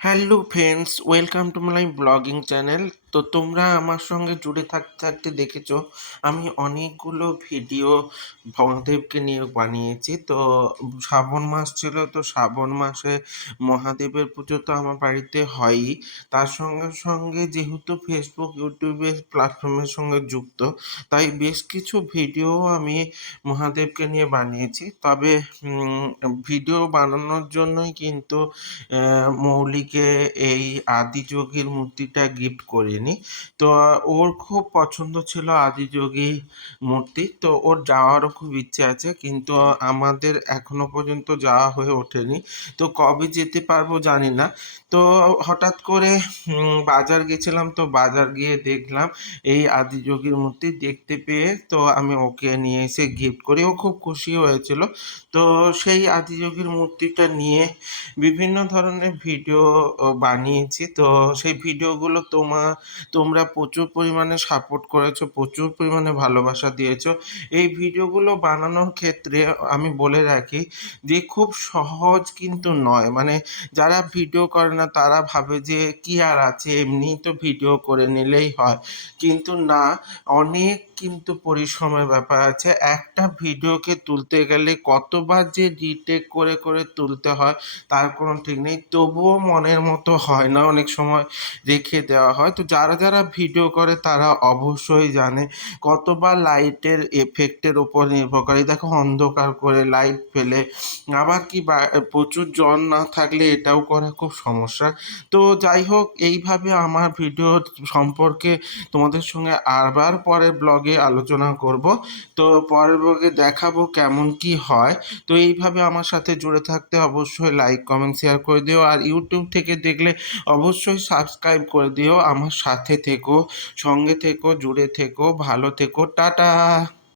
Hello friends, welcome to my blogging channel. তো তোমরা আমার সঙ্গে জুড়ে থাকতে থাকতে দেখেছো আমি অনেকগুলো ভিডিও মহাদেবকে নিয়ে বানিয়েছি। তো শ্রাবণ মাস ছিল, তো শ্রাবণ মাসে মহাদেবের পুজো তো আমার বাড়িতে হয়ই। তার সঙ্গে সঙ্গে যেহেতু ফেসবুক ইউটিউবের প্ল্যাটফর্মের সঙ্গে যুক্ত, তাই বেশ কিছু ভিডিও আমি মহাদেবকে নিয়ে বানিয়েছি। তবে ভিডিও বানানোর জন্যই কিন্তু মৌলিকে এই আদিযোগীর মূর্তিটা গিফট করিনি। তো ওর খুব পছন্দ ছিল আদিযোগী মূর্তি, তো ওর যাওয়ারও খুব ইচ্ছে আছে, কিন্তু আমাদের এখনো পর্যন্ত যাওয়া হয়ে ওঠেনি। তো কবে যেতে পারবো জানি না। তো হঠাৎ করে বাজার গেছিলাম, তো বাজার গিয়ে দেখলাম এই আদিযোগীর মূর্তি দেখতে পেয়ে, তো আমি ওকে নিয়ে এসে গিফট করি। ও খুব খুশি হয়েছিল। তো সেই আদিযোগীর মূর্তিটা নিয়ে বিভিন্ন ধরনের ভিডিও বানিয়েছি। তো সেই ভিডিওগুলো তোমরা প্রচুর পরিমাণে সাপোর্ট করেছো, প্রচুর পরিমাণে ভালোবাসা দিয়েছো। এই ভিডিওগুলো বানানোর ক্ষেত্রে আমি বলে রাখি যে খুব সহজ কিন্তু নয়। মানে যারা ভিডিও করে না তারা ভাবে যে কি আর আছে, এমনিই তো ভিডিও করে নিলেই হয়, কিন্তু না, অনেক কিন্তু পরিশ্রমের ব্যাপার আছে। একটা ভিডিওকে তুলতে গেলে কতবার যে রিটেক করে করে তুলতে হয় তার কোনো ঠিক নেই। তবুও মনের মতো হয় না, অনেক সময় রেখে দেওয়া হয়। তো যারা যারা ভিডিও করে তারা অবশ্যই জানে কতবার লাইটের এফেক্টের ওপর নির্ভর করে। দেখো, অন্ধকার করে লাইট ফেলে, আবার কি প্রচুর জল না থাকলে এটাও করা খুব সমস্যা। তো যাই হোক, এইভাবে আমার ভিডিও সম্পর্কে তোমাদের সঙ্গে আবার পরের ব্লগে আলোচনা করব। তো পরের ব্লগে দেখাবো কেমন কি হয়। তো এইভাবে আমার সাথে জুড়ে থাকতে অবশ্যই লাইক কমেন্ট শেয়ার করে দিও, আর ইউটিউব থেকে দেখলে অবশ্যই সাবস্ক্রাইব করে দিও। আমার সাথে থেকো, সঙ্গে থেকো, জুড়ে থেকো, ভালো থেকো, টাটা।